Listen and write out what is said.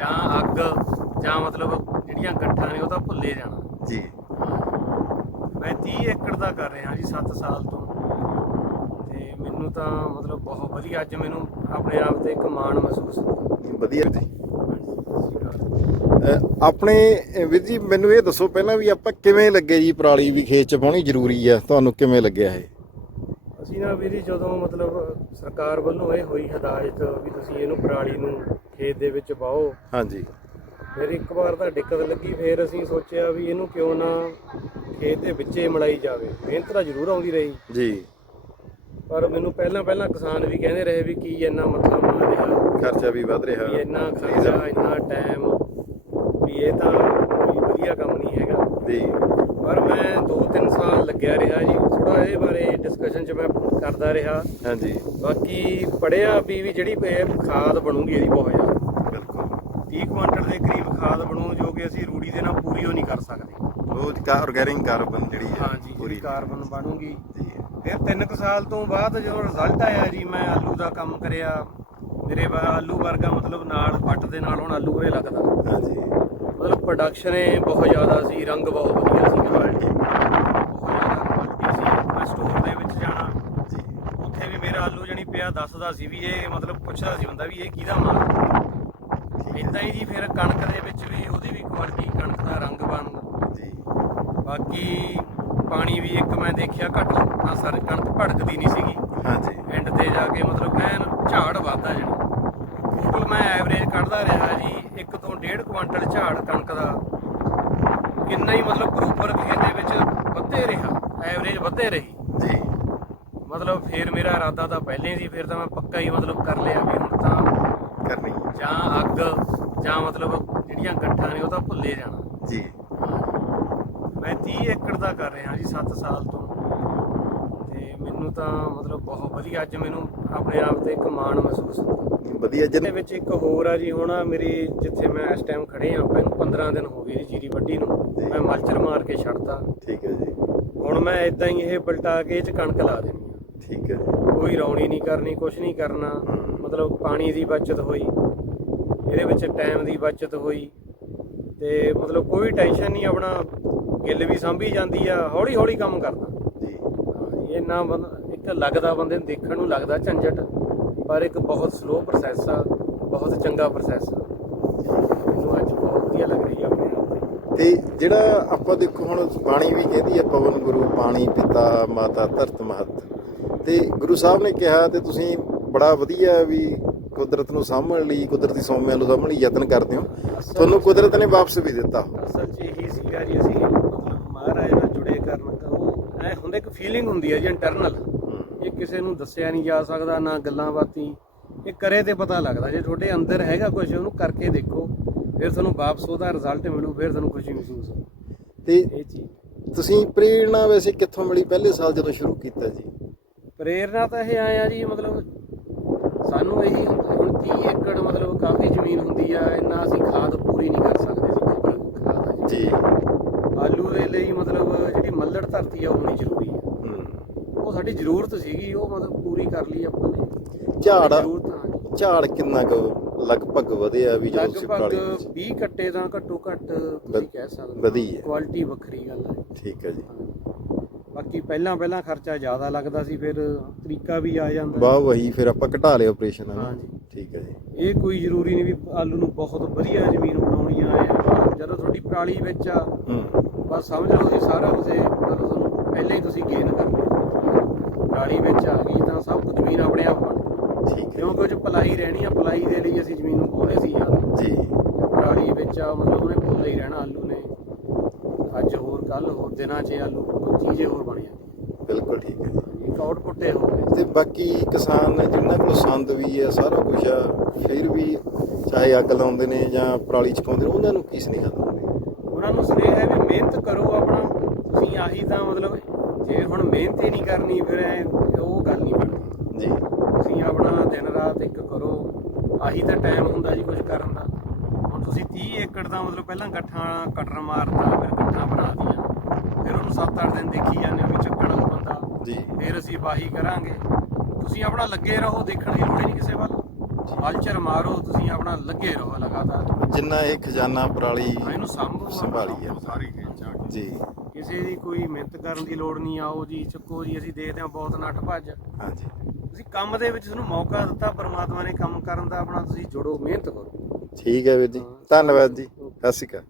ਜਾਂ ਅੱਗ ਜਾਂ ਮਤਲਬ ਜਿਹੜੀਆਂ ਗੱਠਾਂ ਨੇ ਉਹ ਤਾਂ ਭੁੱਲੇ ਜਾਣਾ। ਜੀ। ਮੈਂ 30 ਏਕੜ ਦਾ ਕਰ ਰਿਹਾ ਜੀ 7 ਸਾਲ ਤੋਂ। ਤੇ ਮੈਨੂੰ ਤਾਂ ਮਤਲਬ ਬਹੁਤ ਵਧੀਆ ਅੱਜ ਮੈਨੂੰ ਆਪਣੇ ਆਪ ਤੇ ਇੱਕ ਮਾਣ ਮਹਿਸੂਸ ਹੁੰਦਾ। ਵਧੀਆ ਜੀ। ਹਾਂਜੀ, ਸਤਿ ਸ਼੍ਰੀ ਅਕਾਲ। ਅ, ਆਪਣੇ ਵੀਰ ਜੀ ਮੈਨੂੰ ਇਹ ਦੱਸੋ ਪਹਿਲਾਂ ਵੀ ਆਪਾਂ ਕਿਵੇਂ ਲੱਗੇ ਜੀ ਪਰਾਲੀ ਵੀ ਖੇਤ ਚ ਪਾਉਣੀ ਜ਼ਰੂਰੀ ਆ? ਤੁਹਾਨੂੰ ਕਿਵੇਂ ਲੱਗਿਆ ਇਹ? ਅਸੀਂ ਨਾ ਵੀਰੇ ਜਦੋਂ ਮਤਲਬ ਸਰਕਾਰ ਵੱਲੋਂ ਇਹ ਹੋਈ ਹਦਾਇਤ ਵੀ ਤੁਸੀਂ ਇਹਨੂੰ ਪਰਾਲੀ ਨੂੰ ਖੇਤ ਦੇ ਵਿੱਚ ਪਾਓ ਹਾਂਜੀ। ਫਿਰ ਇੱਕ ਵਾਰ ਤਾਂ ਦਿੱਕਤ ਲੱਗੀ ਫਿਰ ਅਸੀਂ ਸੋਚਿਆ ਵੀ ਇਹਨੂੰ ਕਿਉਂ ਨਾ ਖੇਤ ਦੇ ਵਿੱਚੇ ਮਲਾਈ ਜਾਵੇ। ਮਿਹਨਤ ਤਾਂ ਜ਼ਰੂਰ ਆਉਂਦੀ ਰਹੀ। ਜੀ। ਪਰ ਮੈਨੂੰ ਪਹਿਲਾਂ ਪਹਿਲਾਂ ਕਿਸਾਨ ਵੀ ਕਹਿੰਦੇ ਰਹੇ ਵੀ ਕੀ ਇੰਨਾ ਮੱਥਾ ਮਾਰ ਰਿਹਾ ਖਰਚਾ ਵੀ ਵੱਧ ਰਿਹਾ। ਵੀ ਇੰਨਾ ਖਰਚਾ ਇੰਨਾ ਟਾਈਮ ਵੀ ਇਹ ਤਾਂ ਕੋਈ ਵਧੀਆ ਕੰਮ ਨਹੀਂ ਹੈਗਾ। ਜੀ। ਪਰ ਮੈਂ 2-3 ਸਾਲ ਲੱਗਿਆ ਰਿਹਾ ਜੀ ਥੋੜਾ ਇਹ ਬਾਰੇ ਡਿਸਕਸ਼ਨ 'ਚ ਮੈਂ ਕਰਦਾ ਰਿਹਾ। ਹਾਂਜੀ। ਬਾਕੀ ਪੜਿਆ ਵੀ ਵੀ ਜਿਹੜੀ ਇਹ ਖਾਦ ਬਣੂਗੀ ਇਹਦੀ ਬਹੁਤ ਜ਼ਿਆਦਾ। ਬਿਲਕੁਲ। 30 ਕੁਇੰਟਲ ਦੇ ਕਰੀਬ ਖਾਦ ਬਣੂ ਜੋ ਕਿ ਅਸੀਂ ਰੂੜੀ ਦੇ ਨਾਲ ਪੂਰੀ ਉਹ ਨਹੀਂ ਕਰ ਸਕਦੇ। ਉਹ ਕਾ ਆਰਗੈਨਿਕ ਕਾਰਬਨ ਜਿਹੜੀ ਹੈ ਹਾਂਜੀ ਪੂਰੀ। ਕਾਰਬਨ ਬਣੂਗੀ। ਫਿਰ 3 ਕੁ ਸਾਲ ਤੋਂ ਬਾਅਦ ਜਦੋਂ ਰਿਜ਼ਲਟ ਆਇਆ ਜੀ ਮੈਂ ਆਲੂ ਦਾ ਕੰਮ ਕਰਿਆ। ਮੇਰੇ ਵਾ ਆਲੂ ਵਰਗਾ ਮਤਲਬ ਨਾਲ ਪੱਟ ਦੇ ਨਾਲ ਹੁਣ ਆਲੂ ਉਰੇ ਲੱਗਦਾ। ਹਾਂਜੀ। ਮਤਲਬ ਪ੍ਰੋਡਕਸ਼ਨ ਇਹ ਬਹੁਤ ਜ਼ਿਆਦਾ ਸੀ ਰੰਗ ਬਹੁਤ ਵਧੀਆ ਸੀ ਕੁਆਲਿਟੀ ਬਹੁਤ ਜ਼ਿਆਦਾ ਕੁਆਲਿਟੀ ਸੀ ਮੈਂ ਸਟੋਰ ਦੇ ਵਿੱਚ ਜਾਣਾ ਜੀ ਉੱਥੇ ਵੀ ਮੇਰਾ ਆਲੂ ਜਣੀ ਪਿਆ ਦੱਸਦਾ ਸੀ ਵੀ ਇਹ ਮਤਲਬ ਪੁੱਛਦਾ ਸੀ ਹੁੰਦਾ ਵੀ ਇਹ ਕਿਹਦਾ ਮਾਲ ਇਦਾਂ ਹੀ ਜੀ ਫਿਰ ਕਣਕ ਦੇ ਵਿੱਚ ਵੀ ਉਹਦੀ ਵੀ ਕੁਆਲਿਟੀ ਕਣਕ ਦਾ ਰੰਗ ਬਣ ਜੀ। ਬਾਕੀ ਪਾਣੀ ਵੀ ਇੱਕ ਮੈਂ ਦੇਖਿਆ ਘੱਟ ਨਾ ਸਰ ਕਣਕ ਭੜਕਦੀ ਨਹੀਂ ਸੀਗੀ। ਹਾਂਜੀ। ਐਂਡ ਤੇ ਜਾ ਕੇ ਮਤਲਬ ਐਨ ਝਾੜ ਵੱਧਦਾ ਜਿਹੜਾ। ਟੋਟਲ ਮੈਂ ਐਵਰੇਜ ਕੱਢਦਾ ਰਿਹਾ ਜੀ 1 ਤੋਂ 1.5 ਕੁਆਂਟਲ ਝਾੜ ਕਣਕ ਦਾ। ਕਿੰਨਾ ਹੀ ਮਤਲਬ ਬਰੋਬਰ ਖੇਤ ਦੇ ਵਿੱਚ ਵੱਧੇ ਰਿਹਾ ਐਵਰੇਜ ਵੱਧੇ ਰਹੀ। ਮਤਲਬ ਫੇਰ ਮੇਰਾ ਇਰਾਦਾ ਤਾਂ ਪਹਿਲੇ ਸੀ ਫਿਰ ਤਾਂ ਮੈਂ ਪੱਕਾ ਹੀ ਮਤਲਬ ਕਰ ਲਿਆ ਵੀ ਹੁਣ ਤਾਂ ਕਰਨੀ ਜਾਂ ਅੱਗ ਜਾਂ ਮਤਲਬ ਜਿਹੜੀਆਂ ਗੱਠਾਂ ਨੇ ਉਹ ਤਾਂ ਭੁੱਲੇ ਜਾਣਾ। ਜੀ। ਮੈਂ 30 ਏਕੜ ਦਾ ਕਰ ਰਿਹਾ ਜੀ 7 ਸਾਲ ਤੋਂ। ਤੇ ਮੈਨੂੰ ਤਾਂ ਮਤਲਬ ਬਹੁਤ ਵਧੀਆ ਅੱਜ ਮੈਨੂੰ ਆਪਣੇ ਆਪ ਤੇ ਇੱਕ ਮਾਣ ਮਹਿਸੂਸ ਹੁੰਦਾ। ਵਧੀਆ ਜਨ ਵਿੱਚ ਇੱਕ ਹੋਰ ਆ ਜੀ ਹੁਣ ਮੇਰੀ ਜਿੱਥੇ ਮੈਂ ਇਸ ਟਾਈਮ ਖੜੇ ਆ ਮੈਨੂੰ 15 ਦਿਨ ਹੋ ਗਏ ਜੀ ਜੀਰੀ ਵੱਢੀ ਨੂੰ। ਮੈਂ ਮਲਚਰ ਮਾਰ ਕੇ ਛੱਡਤਾ। ਠੀਕ ਹੈ ਜੀ। ਹੁਣ ਮੈਂ ਇਦਾਂ ਹੀ ਇਹ ਪਲਟਾ ਕੇ ਇਹ ਚ ਕਣਕ ਲਾ ਦੇਣੀ ਠੀਕ ਹੈ ਕੋਈ ਰੌਣੀ ਨਹੀਂ ਕਰਨੀ ਕੁਝ ਨਹੀਂ ਕਰਨਾ। ਮਤਲਬ ਪਾਣੀ ਦੀ ਬਚਤ ਹੋਈ। ਇਹਦੇ ਵਿੱਚ ਟਾਈਮ ਦੀ ਬਚਤ ਹੋਈ। ਤੇ ਮਤਲਬ ਕੋਈ ਟੈਨਸ਼ਨ ਨਹੀਂ ਆਪਣਾ ਗਿੱਲ ਵੀ ਸੰਭੀ ਜਾਂਦੀ ਆ ਹੌਲੀ ਹੌਲੀ ਕੰਮ ਕਰਦਾ। ਜੀ। ਇਹ ਨਾ ਇੱਕ ਲੱਗਦਾ ਬੰਦੇ ਨੂੰ ਦੇਖਣ ਨੂੰ ਲੱਗਦਾ ਝੰਜਟ ਪਰ ਇੱਕ ਬਹੁਤ ਸਲੋ ਪ੍ਰੋਸੈਸ ਆ ਬਹੁਤ ਚੰਗਾ ਪ੍ਰੋਸੈਸ ਆ। ਮੈਨੂੰ ਅੱਜ ਬਹੁਤ ਵਧੀਆ ਲੱਗ ਰਹੀ ਆ ਆਪਣੇ ਆਪ ਤੇ। ਜਿਹੜਾ ਆਪਾਂ ਦੇਖੋ ਹੁਣ ਬਾਣੀ ਵੀ ਕਹਿੰਦੀ ਹੈ ਪਵਨ ਗੁਰੂ ਪਾਣੀ ਪਿਤਾ ਮਾਤਾ ਧਰਤ ਮਹਤ। ਤੇ ਗੁਰੂ ਸਾਹਿਬ ਨੇ ਕਿਹਾ ਤੇ ਤੁਸੀਂ ਬੜਾ ਵਧੀਆ ਵੀ ਕੁਦਰਤ ਨੂੰ ਸਾਂਭਣ ਲਈ ਕੁਦਰਤੀ ਸੋਮਿਆਂ ਨੂੰ ਸਾਂਭਣ ਲਈ ਯਤਨ ਕਰਦੇ ਹੋ। ਤੁਹਾਨੂੰ ਕੁਦਰਤ ਨੇ ਵਾਪਸ ਵੀ ਦਿੱਤਾ। ਅਸਲ 'ਚ ਇਹੀ ਸੀਗਾ ਜੀ ਅਸੀਂ ਮਹਾਰਾਜ ਨਾਲ ਜੁੜੇ ਕਰਨ ਉਹ ਐ ਹੁੰਦਾ ਇੱਕ ਫੀਲਿੰਗ ਹੁੰਦੀ ਹੈ ਜੀ ਇੰਟਰਨਲ ਇਹ ਕਿਸੇ ਨੂੰ ਦੱਸਿਆ ਨਹੀਂ ਜਾ ਸਕਦਾ ਨਾ ਗੱਲਾਂ ਬਾਤੀ। ਇਹ ਕਰੇ ਤੇ ਪਤਾ ਲੱਗਦਾ। ਜੇ ਤੁਹਾਡੇ ਅੰਦਰ ਹੈਗਾ ਕੁਝ ਉਹਨੂੰ ਕਰਕੇ ਦੇਖੋ। ਫਿਰ ਤੁਹਾਨੂੰ ਵਾਪਸ ਉਹਦਾ ਰਿਜ਼ਲਟ ਮਿਲੂ ਫਿਰ ਤੁਹਾਨੂੰ ਖੁਸ਼ੀ ਮਹਿਸੂਸ ਹੋਊ। ਤੇ ਇਹ ਚੀਜ਼। ਤੁਸੀਂ ਪ੍ਰੇਰਣਾ ਵੈਸੇ ਕਿੱਥੋਂ ਮਿਲੀ? ਪਹਿਲੇ ਸਾਲ ਜਦੋਂ ਸ਼ੁਰੂ ਕੀਤਾ ਜੀ। ਪ੍ਰੇਰਨਾ ਤਾਂ ਇਹ ਆਇਆ ਜੀ ਮਤਲਬ ਸਾਨੂੰ ਇਹੀ ਹੁਣ 30 ਏਕੜ ਮਤਲਬ ਕਾਫੀ ਜ਼ਮੀਨ ਹੁੰਦੀ ਆ ਇੰਨਾ ਅਸੀਂ ਖਾਦ ਪੂਰੀ ਨਹੀਂ ਕਰ ਸਕਦੇ ਸੀ ਖਾਦ ਆ ਜੀ। ਆਲੂ ਦੇ ਲਈ ਮਤਲਬ ਜਿਹੜੀ ਮੱਲੜ ਧਰਤੀ ਆ ਉਹ ਹੋਣੀ ਜ਼ਰੂਰੀ ਆ। ਹੂੰ। ਉਹ ਸਾਡੀ ਜ਼ਰੂਰਤ ਸੀਗੀ ਉਹ ਮਤਲਬ ਪੂਰੀ ਕਰ ਲਈ ਆਪਾਂ ਨੇ। ਝਾੜ। ਝਾੜ ਕਿੰਨਾ ਕੁ ਲਗਭਗ ਵਧਿਆ ਵੀ ਜਦੋਂ ਤੁਸੀਂ ਲਗਭਗ ਪਰਾਲੀ 20 ਕੱਟੇ ਤਾਂ ਘੱਟੋ ਘੱਟ ਤੁਸੀਂ ਕਹਿ ਸਕਦੇ ਵਧੀ ਹੈ। ਕੁਆਲਿਟੀ ਵੱਖਰੀ ਗੱਲ ਹੈ ਠੀਕ ਹੈ ਜੀ। ਬਾਕੀ ਪਹਿਲਾਂ ਪਹਿਲਾਂ ਖਰਚਾ ਜ਼ਿਆਦਾ ਲੱਗਦਾ ਸੀ ਫਿਰ ਤਰੀਕਾ ਵੀ ਆ ਜਾਂਦਾ। ਵਾਹ ਵਹੀ ਫਿਰ ਆਪਾਂ ਘਟਾ ਲਿਆ ਆਪਰੇਸ਼ਨ ਹੈ ਹਾਂਜੀ। ਠੀਕ ਹੈ ਜੀ। ਇਹ ਕੋਈ ਜ਼ਰੂਰੀ ਨਹੀਂ ਵੀ ਆਲੂ ਨੂੰ ਬਹੁਤ ਵਧੀਆ ਜ਼ਮੀਨ ਬਣਾਉਣੀ ਆ ਇਹ ਜਦੋਂ ਤੁਹਾਡੀ ਪਰਾਲੀ ਵਿੱਚ ਆ ਹੂੰ। ਬਸ ਸਮਝ ਲਓ ਜੀ ਸਾਰਾ ਕੁਝ ਇਹ ਮਤਲਬ ਤੁਹਾਨੂੰ ਪਹਿਲਾਂ ਹੀ ਤੁਸੀਂ ਗੇਨ ਕਰ ਲਿਆ ਪਰਾਲੀ ਵਿੱਚ ਆ ਗਈ ਤਾਂ ਸਭ ਕੁਝ ਜ਼ਮੀਨ ਆਪਣੇ ਆਪ ਬਣ। ਠੀਕ ਹੈ। ਕਿਉਂਕਿ ਉਹ 'ਚ ਪਲਾਈ ਰਹਿਣੀ ਆ ਪਲਾਈ ਦੇ ਲਈ ਅਸੀਂ ਜ਼ਮੀਨ ਨੂੰ ਪਾਉਂਦੇ ਸੀ ਯਾਰ। ਜੀ। ਪਰਾਲੀ ਵਿੱਚ ਆ ਮਤਲਬ ਉਹਨੇ ਭੁੱਲਦਾ ਹੀ ਰਹਿਣਾ ਆਲੂ ਨੇ। ਅੱਜ ਹੋਰ ਕੱਲ ਹੋਰ ਦਿਨਾਂ 'ਚ ਆਲੂ ਚੀਜ਼ੇ ਹੋਰ ਬਣ ਜਾਂਦੀ ਬਿਲਕੁਲ ਠੀਕ ਹੈ ਜੀ। ਇੱਕ ਆਊਟਪੁੱਟ ਇਹ ਹੋ ਗਿਆ ਤੇ ਬਾਕੀ ਕਿਸਾਨ ਜਿਨ੍ਹਾਂ ਕੋਲ ਸੰਦ ਵੀ ਹੈ ਸਾਰਾ ਕੁਝ ਆ ਫਿਰ ਵੀ ਚਾਹੇ ਅੱਗ ਲਾਉਂਦੇ ਨੇ ਜਾਂ ਪਰਾਲੀ ਚਕਾਉਂਦੇ ਨੇ ਉਹਨਾਂ ਨੂੰ ਕੀ ਸੁਨੇਹਾ ਦੋਗੇ ਉਹਨਾਂ ਨੂੰ ਸੁਨੇਹਾ ਹੈ ਵੀ ਮਿਹਨਤ ਕਰੋ ਆਪਣਾ। ਤੁਸੀਂ ਆਹੀ ਤਾਂ ਮਤਲਬ ਜੇ ਹੁਣ ਮਿਹਨਤ ਹੀ ਨਹੀਂ ਕਰਨੀ ਫਿਰ ਐਂ ਉਹ ਗੱਲ ਨਹੀਂ ਬਣਦੀ। ਜੀ। ਤੁਸੀਂ ਆਪਣਾ ਦਿਨ ਰਾਤ ਇੱਕ ਕਰੋ। ਆਹੀ ਤਾਂ ਟਾਈਮ ਹੁੰਦਾ ਜੀ ਕੁਝ ਕਰਨ ਦਾ। ਹੁਣ ਤੁਸੀਂ 30 ਏਕੜ ਦਾ ਮਤਲਬ ਪਹਿਲਾਂ ਗੱਠਾਂ ਕਟਰ ਮਾਰਦਾ ਫਿਰ ਗੱਠਾਂ ਬਣਾ ਦੀਆਂ ਫਿਰ ਉਹਨੂੰ 7-8 ਦਿਨ ਦੇਖੀ ਜਾਂਦੇ ਹੋ ਵੀ ਚੱਕਣ ਉਹ ਬੰਦਾ। ਜੀ। ਫਿਰ ਅਸੀਂ ਵਾਹੀ ਕਰਾਂਗੇ। ਤੁਸੀਂ ਆਪਣਾ ਲੱਗੇ ਰਹੋ ਦੇਖਣ ਦੀ ਲੋੜ ਹੀ ਨਹੀਂ ਕਿਸੇ ਵੱਲ। ਕਲਚਰ ਮਾਰੋ ਤੁਸੀਂ ਆਪਣਾ ਲੱਗੇ ਰਹੋ ਲਗਾਤਾਰ। ਜਿੰਨਾ ਇਹ ਖਜ਼ਾਨਾ ਪਰਾਲੀ ਹਾਂ, ਇਹਨੂੰ ਸੰਭੋ ਸੰਭਾਲੀ ਆ। ਸਾਰੀ ਖੇਚਾ ਜੀ। ਕਿਸੇ ਦੀ ਕੋਈ ਮਿਹਨਤ ਕਰਨ ਦੀ ਲੋੜ ਨਹੀਂ ਆਓ ਜੀ ਚੱਕੋ ਜੀ ਅਸੀਂ ਦੇਖਦੇ ਹਾਂ ਬਹੁਤ ਨੱਠ ਭੱਜ। ਹਾਂਜੀ। ਤੁਸੀਂ ਕੰਮ ਦੇ ਵਿੱਚ ਤੁਹਾਨੂੰ ਮੌਕਾ ਦਿੱਤਾ ਪਰਮਾਤਮਾ ਨੇ ਕੰਮ ਕਰਨ ਦਾ ਆਪਣਾ ਤੁਸੀਂ ਜੁੜੋ ਮਿਹਨਤ ਕਰੋ। ਠੀਕ ਹੈ ਵੀਰ ਜੀ। ਧੰਨਵਾਦ ਜੀ। ਸਤਿ ਸ਼੍ਰੀ ਅਕਾਲ।